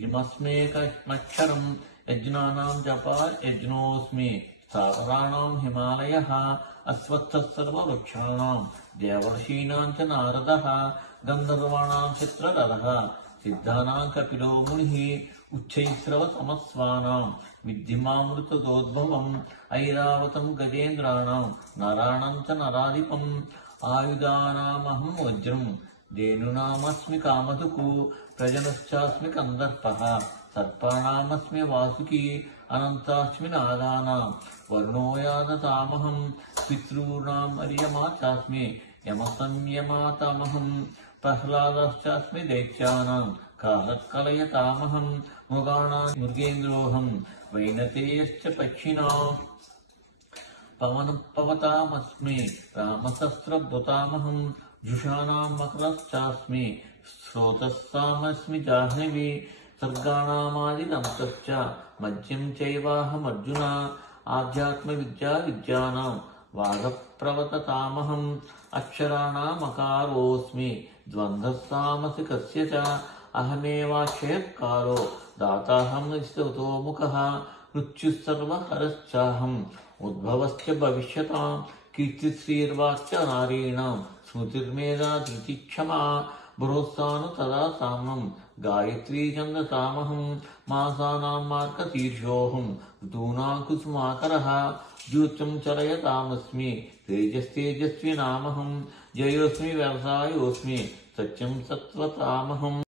गिरिमस्मेकमक्षरम् यज्ञानां जपा यज्ञोऽस्मि स्थावराणां हिमालयः अश्वत्थः सर्ववृक्षाणां देवर्षीणां च नारदः गन्धर्वाणां चित्ररथः सिद्धानां कपिलो मुनिः उच्चैस्रवतमस्वानां विद्धिमामृतदोद्भवम् ऐरावतं गजेन्द्राणां नराणां च नराधिपम् आयुधानामहं वज्रम् धेनूनामस्मि कामधुक् प्रजनश्चास्मि कन्दर्पः सर्पाणामस्मि वासुकी अनन्तास्मि नागानां वर्णो यादतामहं पितॄणाम् अर्यमा चास्मि यमसंयमातामहं प्रह्लादश्चास्मि दैत्यानां कालकलयतामहं मृगाणां मृगेन्द्रोऽहं वैनतेयश्च पक्षिणां पवतामस्मि रामशस्त्रभृतामहं जुषाणां मकरश्चास्मि स्रोतस्सामस्मि जाह्नवी सर्गाणामादिदंशश्च मज्यं चैवाहमर्जुन आध्यात्मविद्याविद्यानां वादप्रवततामहम् अक्षराणामकारोऽस्मि द्वन्द्वस्सामसिकस्य च अहमेवाक्षयः दाताहं स्तुतोमुखः मृत्युः सर्वहरश्चाहम् उद्भवश्च भविष्यतां कीर्तिश्रीर्वाक्च नारीणां स्मृतिर्मेधा धृतिक्षमा बृहस्सानु तदा साम्नं गायत्री छन्दसामहं मासानां मार्गशीर्षोऽहं ऋतूनां कुसुमाकरः द्यूतं चलयतामस्मि तेजस्तेजस्विनामहं जयोऽस्मि व्यवसायोऽस्मि सत्यं सत्त्वतामहम्।